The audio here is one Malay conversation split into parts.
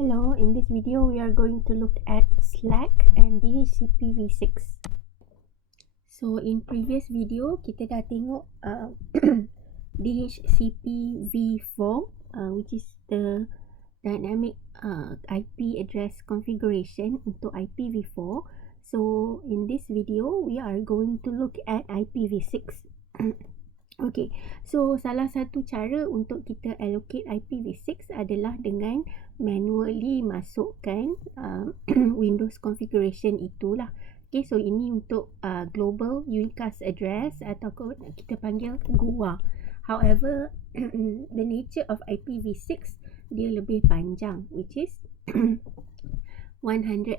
Hello, in this video we are going to look at SLAAC and DHCPv6. So in previous video kita dah tengok DHCPv4 which is the dynamic IP address configuration untuk IPv4. So in this video we are going to look at IPv6. Okay, so salah satu cara untuk kita allocate IPv6 adalah dengan manually masukkan Windows configuration itulah. Okay, so ini untuk global unicast address atau kita panggil GUA. However, the nature of IPv6 dia lebih panjang, which is 128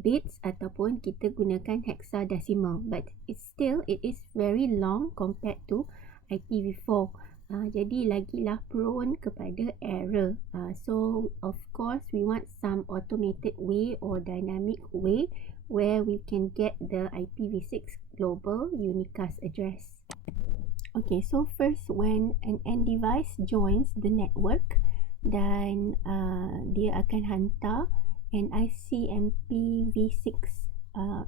bits ataupun kita gunakan hexadecimal, but it is very long compared to IPv4. Jadi lagilah prone kepada error. So of course we want some automated way or dynamic way where we can get the IPv6 global unicast address. Okay, so first when an end device joins the network, dan dia akan hantar an ICMPv6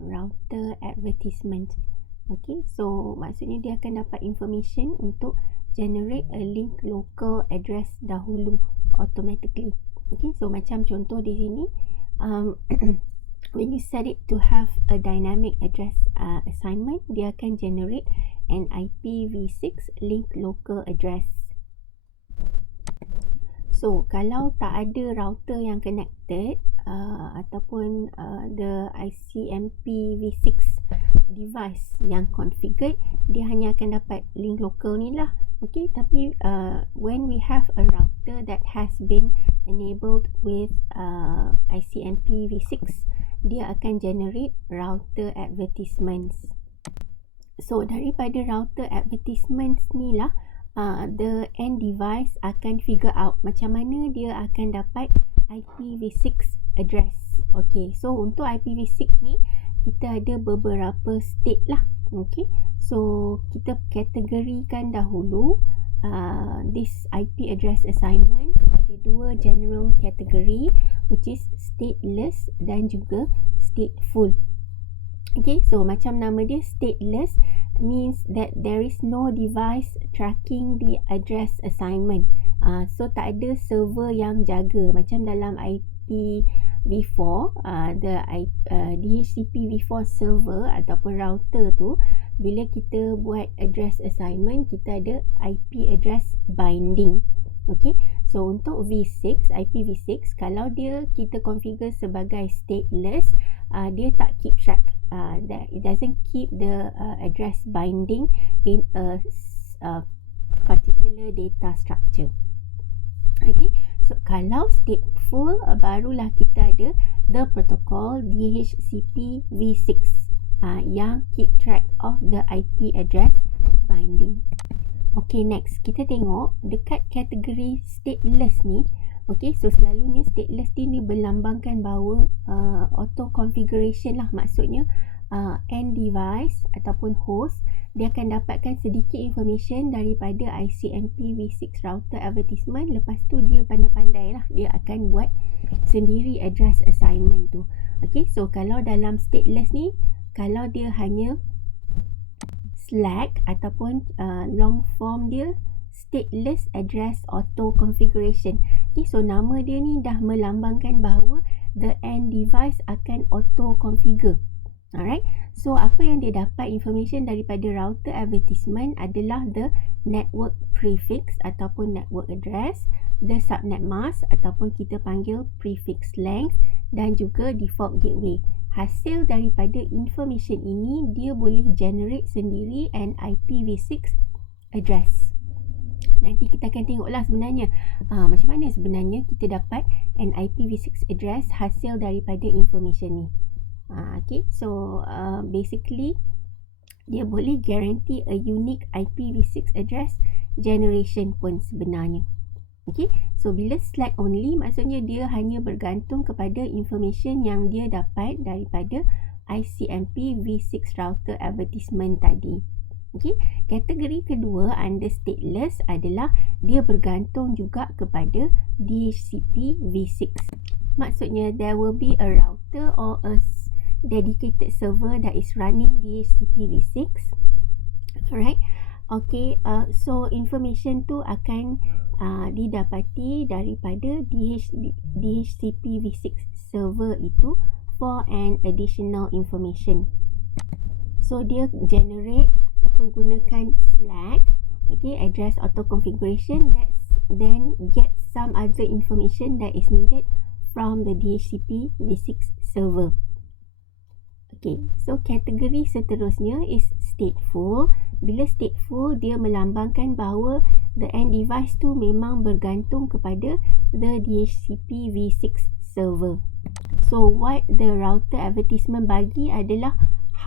router advertisement. Okay, so maksudnya dia akan dapat information untuk generate a link local address dahulu automatically. Okay, so macam contoh di sini, when you set it to have a dynamic address assignment, dia akan generate an IPv6 link local address. So kalau tak ada router yang connected ataupun the ICMPv6 device yang configured, dia hanya akan dapat link local ni lah. Okay, tapi when we have a router that has been enabled with ICMPv6, dia akan generate router advertisements. So daripada router advertisements ni lah the end device akan figure out macam mana dia akan dapat IPv6 address. Okay, so untuk IPv6 ni kita ada beberapa state lah. Okay, so kita kategorikan dahulu this IP address assignment ada dua general category, which is stateless dan juga stateful. Okay, so macam nama dia, stateless means that there is no device tracking the address assignment. So tak ada server yang jaga macam dalam IPv4, the DHCPv4 server ataupun router tu, bila kita buat address assignment, kita ada IP address binding. Okay, so untuk V6, IPv6, kalau dia kita configure sebagai stateless, dia tak keep track. That it doesn't keep the address binding in a particular data structure. Okay, so kalau stateful, barulah kita ada the protocol DHCPv6 yang keep track of the IP address binding. Okay, next kita tengok dekat kategori stateless ni. Okay, so selalunya stateless ni berlambangkan bahawa auto configuration lah. Maksudnya end device ataupun host, dia akan dapatkan sedikit information daripada ICMPv6 router advertisement. Lepas tu dia pandai-pandai lah, dia akan buat sendiri address assignment tu. Okay, so kalau dalam stateless ni, kalau dia hanya SLAAC ataupun long form dia stateless address auto configuration. Okay, so nama dia ni dah melambangkan bahawa the end device akan auto configure. Alright, so apa yang dia dapat information daripada router advertisement adalah the network prefix ataupun network address, the subnet mask ataupun kita panggil prefix length, dan juga default gateway. Hasil daripada information ini, dia boleh generate sendiri an IPv6 address. Nanti kita akan tengoklah sebenarnya macam mana sebenarnya kita dapat an IPv6 address hasil daripada information ni. Okay, so basically dia boleh guarantee a unique IPv6 address generation pun sebenarnya. Okay, so bila SLAAC only, maksudnya dia hanya bergantung kepada information yang dia dapat daripada ICMPv6 router advertisement tadi. Okey, kategori kedua under stateless adalah dia bergantung juga kepada DHCPv6. Maksudnya there will be a router or a dedicated server that is running DHCPv6. Alright. Okay, so information tu akan didapati daripada DHCPv6 server itu for an additional information. So dia generate ataupun gunakan SLAAC, okay, address auto configuration, then get some other information that is needed from the DHCPv6 server. Okay, so kategori seterusnya is stateful. Bila stateful, dia melambangkan bahawa the end device tu memang bergantung kepada the DHCPv6 server. So what the router advertisement bagi adalah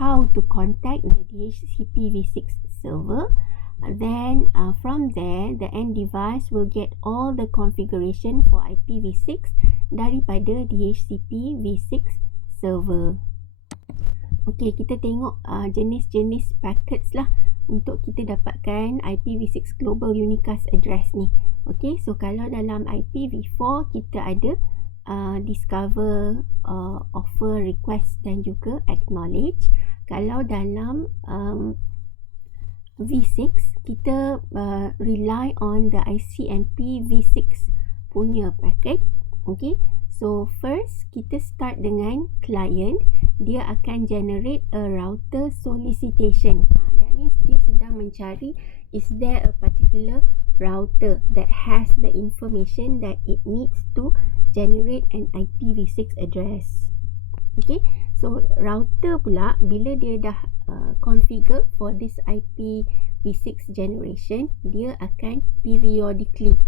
how to contact the DHCPv6 server. Then from there, the end device will get all the configuration for IPv6 daripada DHCPv6 server. Okey, kita tengok jenis-jenis packets lah untuk kita dapatkan IPv6 Global Unicast Address ni. Okey, so kalau dalam IPv4 kita ada discover, offer, request dan juga acknowledge. Kalau dalam V6 kita rely on the ICMP-v6 punya packet. Okay, so first kita start dengan client. Dia akan generate a router solicitation. That means dia sedang mencari is there a particular router that has the information that it needs to generate an IPv6 address. Okay, so router pula bila dia dah configure for this IPv6 generation, dia akan periodically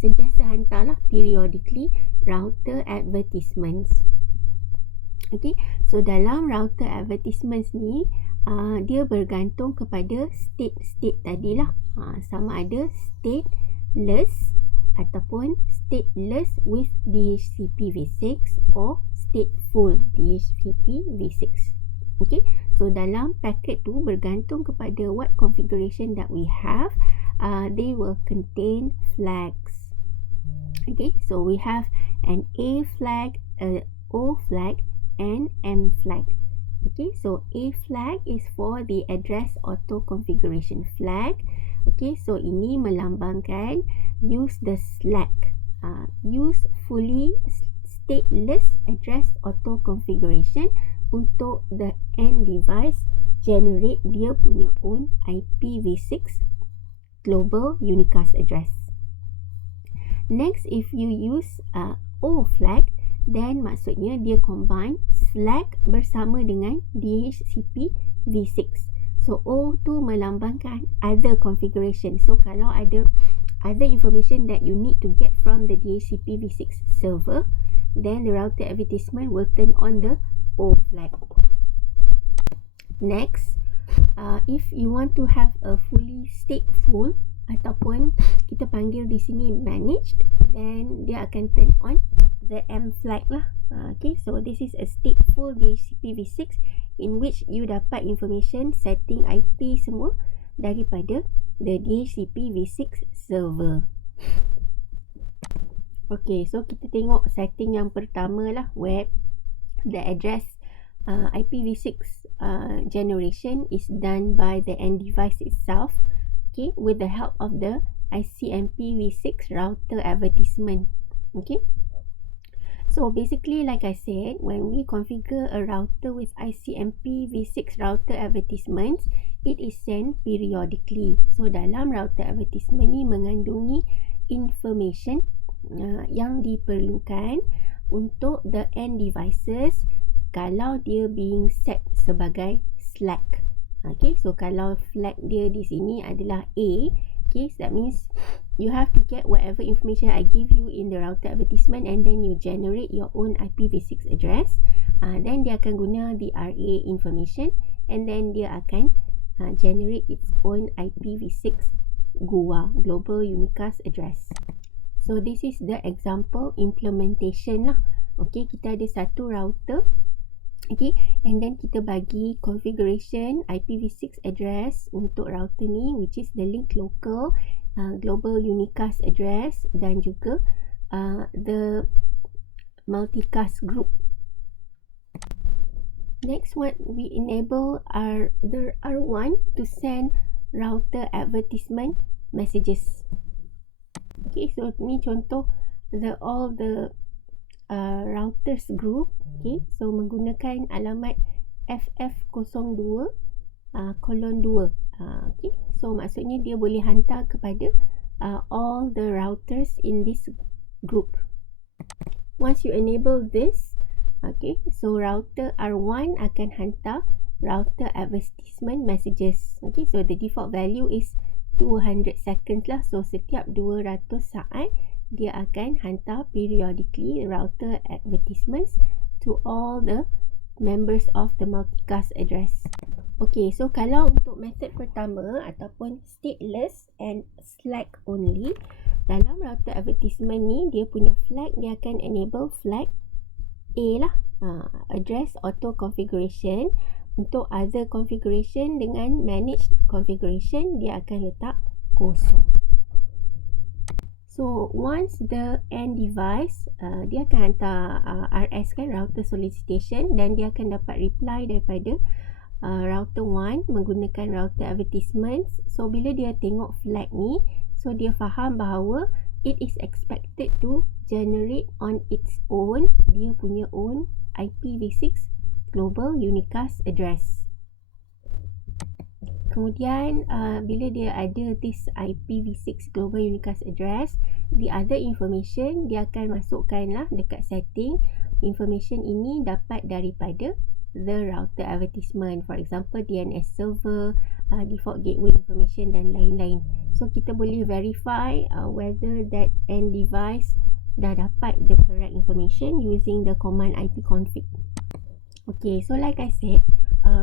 sentiasa hantarlah periodically router advertisements. Okay, so dalam router advertisements ni dia bergantung kepada state tadilah, sama ada stateless ataupun stateless with DHCPv6 or stateful DHCPv6. Okay, so dalam packet tu bergantung kepada what configuration that we have. They will contain flags. Okay, so we have an A flag, a O flag and M flag. Okay, so A flag is for the address auto configuration flag. Okay, so ini melambangkan use the SLAAC, use fully stateless address auto configuration untuk the end device generate dia punya own IPv6 global unicast address. Next, if you use O flag, then maksudnya dia combine SLAAC bersama dengan DHCPv6. So O tu melambangkan other configuration. So kalau ada other information that you need to get from the DHCPv6 server, then the router advertisement will turn on the O flag. Next, if you want to have a fully stateful ataupun kita panggil di sini managed, then dia akan turn on the M flag lah. Okay, so this is a stateful DHCPv6 in which you dapat information setting IP semua daripada the DHCPv6 server. Okay, so kita tengok setting yang pertama lah, where the address IPv6 generation is done by the end device itself. Okay, with the help of the ICMP-v6 router advertisement. Okay, so basically like I said, when we configure a router with ICMP-v6 router advertisements, it is sent periodically. So dalam router advertisement ni mengandungi information yang diperlukan untuk the end devices kalau dia being set sebagai SLAAC. Okay, so kalau flag dia di sini adalah A, okay, so that means you have to get whatever information I give you in the router advertisement and then you generate your own IPv6 address. Then dia akan guna the RA information and then dia akan generate its own IPv6 GUA, Global Unicast Address. So this is the example implementation lah. Okay, kita ada satu router Okay, and then kita bagi configuration IPv6 address untuk router ni, which is the link local, global unicast address dan juga the multicast group. Next one, we enable the R1 to send router advertisement messages. Okay, so ni contoh all the routers group. Okay, so menggunakan alamat FF02 colon 2. Okay, so maksudnya dia boleh hantar kepada all the routers in this group. Once you enable this, okay, so router R1 akan hantar router advertisement messages. Okay, so the default value is 200 seconds lah. So setiap 200 saat dia akan hantar periodically router advertisements to all the members of the multicast address. Okay, so kalau untuk method pertama ataupun stateless and SLAAC only, dalam router advertisement ni dia punya flag, dia akan enable flag A lah, address auto configuration. Untuk other configuration dengan managed configuration, dia akan letak kosong. So once the end device, dia akan hantar RS kan, router solicitation, dan dia akan dapat reply daripada router 1 menggunakan router advertisements. So bila dia tengok flag ni, so dia faham bahawa it is expected to generate on its own, dia punya own IPv6 global unicast address. Kemudian bila dia ada this IPv6 global unicast address, the other information dia akan masukkan lah dekat setting. Information ini dapat daripada the router advertisement, for example DNS server, default gateway information dan lain-lain. So kita boleh verify whether that end device dah dapat the correct information using the command ipconfig. Okay, so like I said,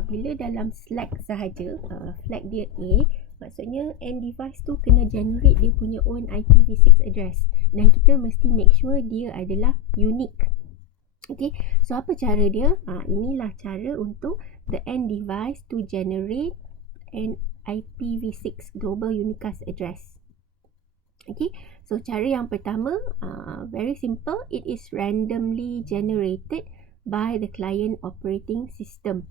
bila dalam SLAAC sahaja, flag dia A, maksudnya end device tu kena generate dia punya own IPv6 address, dan kita mesti make sure dia adalah unique. Okay, so apa cara dia? Inilah cara untuk the end device to generate an IPv6 global unicast address. Okay, so cara yang pertama, very simple, it is randomly generated by the client operating system.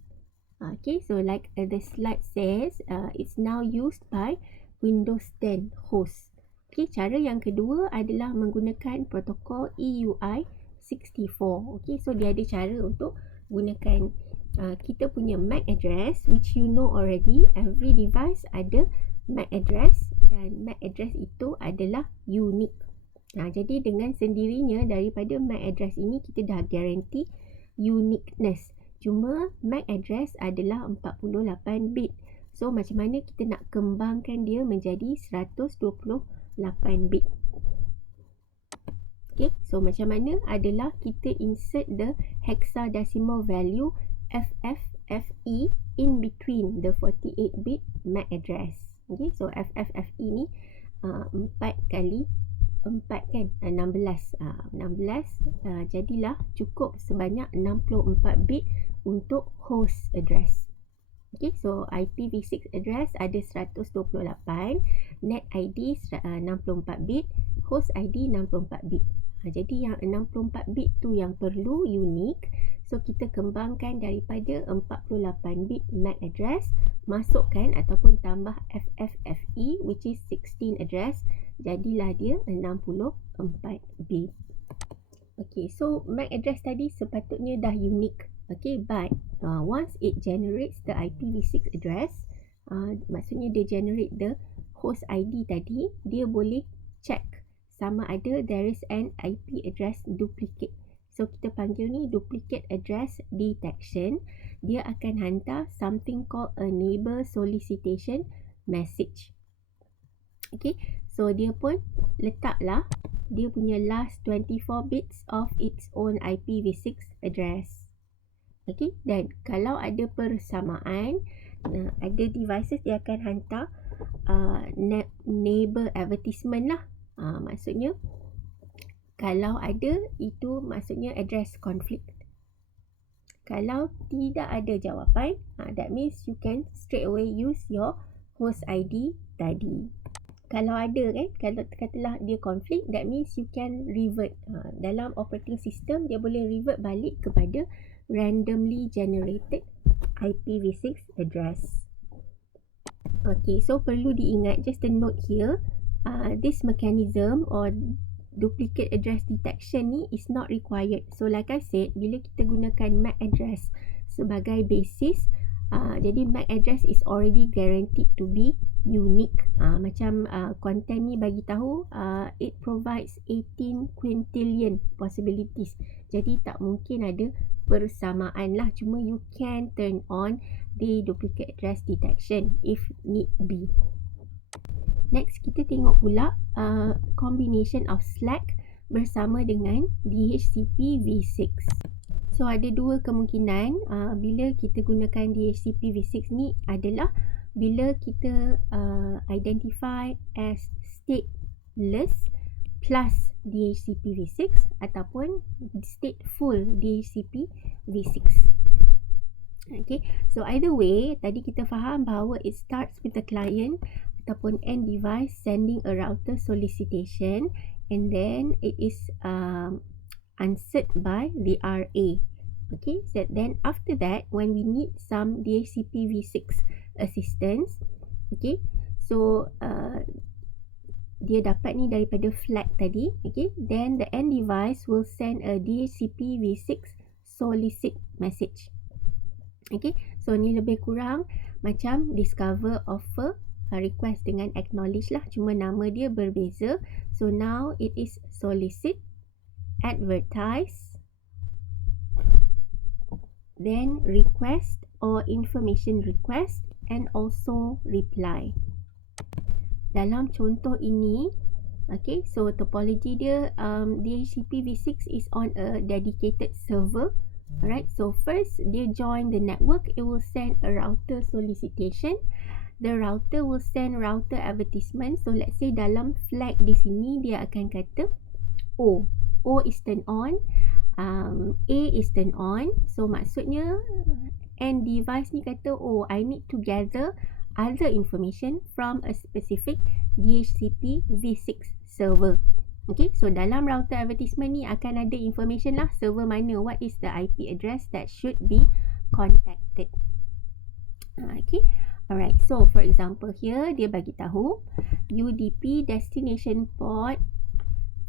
Okay, so like the slide says, it's now used by Windows 10 host. Okay, cara yang kedua adalah menggunakan protokol EUI64. Okay, so dia ada cara untuk gunakan kita punya MAC address, which you know already, every device ada MAC address, dan MAC address itu adalah unique. Jadi dengan sendirinya daripada MAC address ini kita dah guarantee uniqueness. Cuma MAC address adalah 48 bit. So macam mana kita nak kembangkan dia menjadi 128 bit? Okay, so macam mana adalah kita insert the hexadecimal value FFFE in between the 48 bit MAC address. Okay, so FFFE ni 4 kali 4 kan, 16. 16 jadilah cukup sebanyak 64 bit untuk host address. Okay, so IPv6 address ada 128, net ID 64 bit, host ID 64 bit. Jadi yang 64 bit tu yang perlu unique. So kita kembangkan daripada 48 bit MAC address, masukkan ataupun tambah FFFE which is 16 address, jadilah dia 64 bit. Okay, so MAC address tadi sepatutnya dah unique. Okay, but once it generates the IPv6 address, maksudnya dia generate the host ID tadi, dia boleh check sama ada there is an IP address duplicate. So kita panggil ni duplicate address detection. Dia akan hantar something called a neighbor solicitation message. Okay, so dia pun letaklah dia punya last 24 bits of its own IPv6 address. Okay, dan kalau ada persamaan, ada devices dia akan hantar neighbor advertisement lah. Maksudnya kalau ada, itu maksudnya address conflict. Kalau tidak ada jawapan, that means you can straight away use your host ID tadi. Kalau ada kan, kalau katalah dia konflik, that means you can revert. Dalam operating system, dia boleh revert balik kepada randomly generated IPv6 address. Okay, so perlu diingat, just a note here, this mechanism or duplicate address detection ni is not required. So like I said, bila kita gunakan MAC address sebagai basis, jadi MAC address is already guaranteed to be unique. Macam content ni bagi tahu, it provides 18 quintillion possibilities. Jadi tak mungkin ada persamaan lah. Cuma you can turn on the duplicate address detection if need be. Next, kita tengok pula combination of SLAAC bersama dengan DHCPv6. So, ada dua kemungkinan bila kita gunakan DHCPv6 ni adalah bila kita identify as stateless plus DHCPv6 ataupun stateful DHCPv6. Okay, so either way, tadi kita faham bahawa it starts with the client ataupun end device sending a router solicitation, and then it is answered by the RA. Okay, so then after that, when we need some DHCPv6 assistance, okay, so dia dapat ni daripada flag tadi, okay, then the end device will send a DHCPv6 solicit message. Okay, so ni lebih kurang macam discover offer request dengan acknowledge lah, cuma nama dia berbeza. So now it is solicit, advertise, then request or information request, and also reply. Dalam contoh ini, okay, so topology dia DHCPv6 is on a dedicated server. Alright, so first dia join the network, it will send a router solicitation. The router will send router advertisement. So let's say dalam flag di sini dia akan kata O is turned on, A is turned on. So maksudnya end device ni kata, oh, I need to gather other information from a specific DHCPv6 server. Okay, so dalam router advertisement ni akan ada information lah, server mana, what is the IP address that should be contacted. Okay, alright, so for example here, dia bagi tahu UDP destination port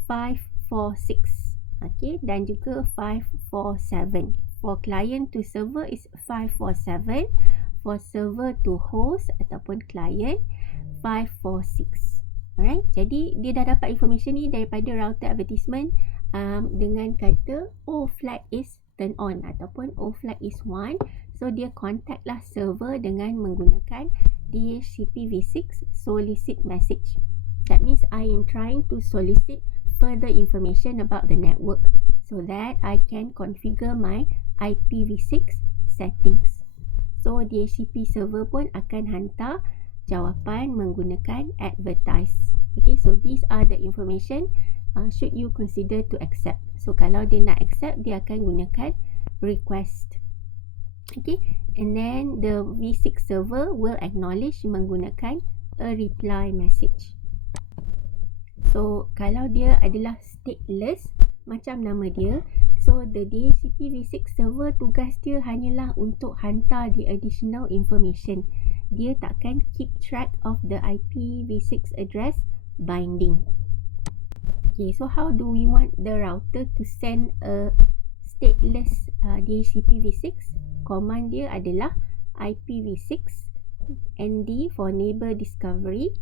546, okay, dan juga 547. For client to server is 547, for server to host ataupun client 546. Alright, jadi dia dah dapat information ni daripada router advertisement dengan kata O flag is turn on ataupun O flag is 1. So dia contact lah server dengan menggunakan DHCPv6 solicit message. That means I am trying to solicit further information about the network so that I can configure my IPv6 settings. So DHCP server pun akan hantar jawapan menggunakan advertise. Okay, so these are the information should you consider to accept. So kalau dia nak accept, dia akan gunakan request. Okay, and then the V6 server will acknowledge menggunakan a reply message. So kalau dia adalah stateless macam nama dia, so the DHCPv6 server tugas dia hanyalah untuk hantar the additional information. Dia takkan keep track of the IPv6 address binding. Okay, so how do we want the router to send a stateless DHCPv6? Command dia adalah IPv6 ND for neighbor discovery,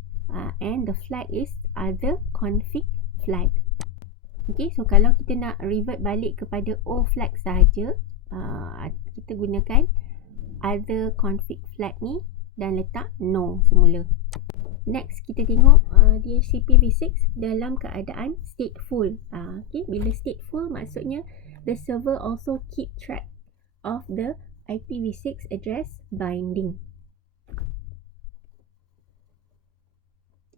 and the flag is other config flag. Okay, so kalau kita nak revert balik kepada O flag sahaja, kita gunakan other config flag ni dan letak no semula. Next, kita tengok DHCPv6 dalam keadaan stateful. Okay, bila stateful maksudnya the server also keep track of the IPv6 address binding.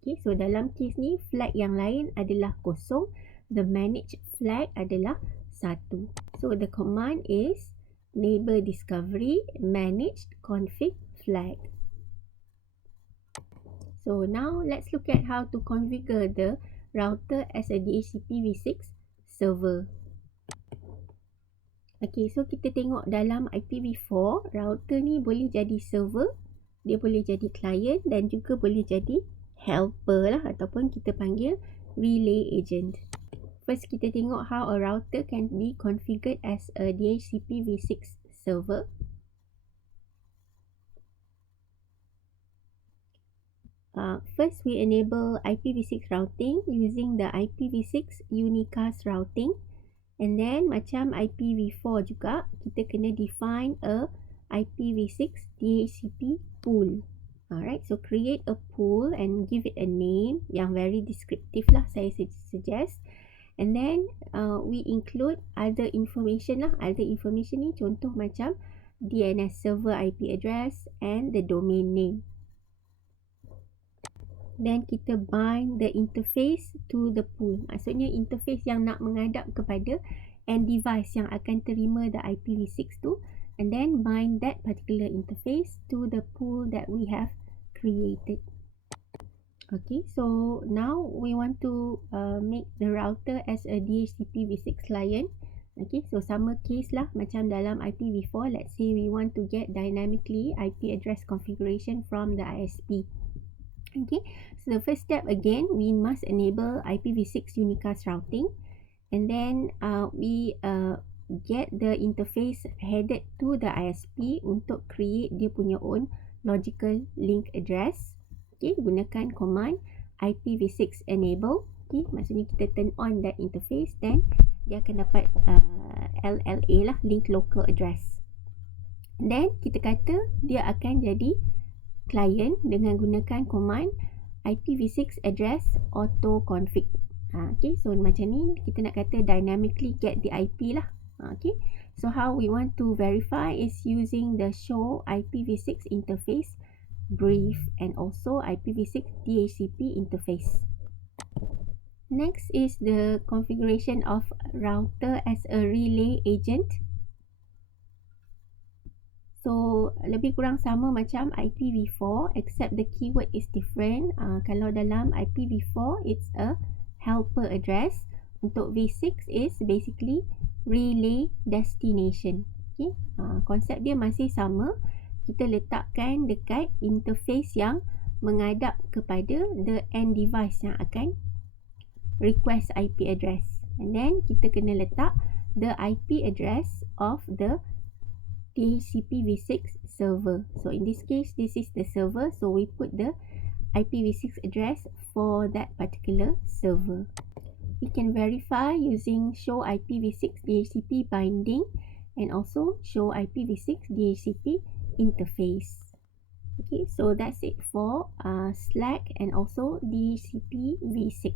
Okay, so dalam case ni flag yang lain adalah kosong, the managed flag adalah 1. So the command is neighbor discovery, managed config flag. So now let's look at how to configure the router as a DHCPv6 server. Okay, so kita tengok dalam IPv4, router ni boleh jadi server, dia boleh jadi client dan juga boleh jadi helper lah ataupun kita panggil relay agent. First, kita tengok how a router can be configured as a DHCPv6 server. First, we enable IPv6 routing using the IPv6 unicast routing. And then, macam IPv4 juga, kita kena define a IPv6 DHCP pool. Alright, so create a pool and give it a name yang very descriptive lah, saya suggest. And then, we include other information lah. Other information ni contoh macam DNS server IP address and the domain name. Then kita bind the interface to the pool. Maksudnya interface yang nak menghadap kepada end device yang akan terima the IPv6 tu, and then bind that particular interface to the pool that we have created. Okay, so now we want to make the router as a DHCPv6 client. Okay, so sama case lah macam dalam IPv4. Let's say we want to get dynamically IP address configuration from the ISP. Okay, so the first step again, we must enable IPv6 unicast routing, and then we get the interface headed to the ISP untuk create dia punya own logical link address. Okay, gunakan command IPv6 enable. Okay, maksudnya kita turn on that interface, then dia akan dapat LLA lah, link local address. Then kita kata dia akan jadi client dengan gunakan command IPv6 address auto config. Okay, so macam ni kita nak kata dynamically get the IP lah. Okay, so how we want to verify is using the show IPv6 interface brief and also IPv6 DHCP interface. Next is the configuration of router as a relay agent. So, lebih kurang sama macam IPv4 except the keyword is different. Kalau dalam IPv4, it's a helper address. Untuk v6 is basically relay destination. Okay? Konsep dia masih sama. Kita letakkan dekat interface yang menghadap kepada the end device yang akan request IP address. And then, kita kena letak the IP address of the DHCPv6 server. So in this case, this is the server. So we put the IPv6 address for that particular server. We can verify using show IPv6 DHCP binding and also show IPv6 DHCP interface. Okay, so that's it for SLAAC and also DHCPv6.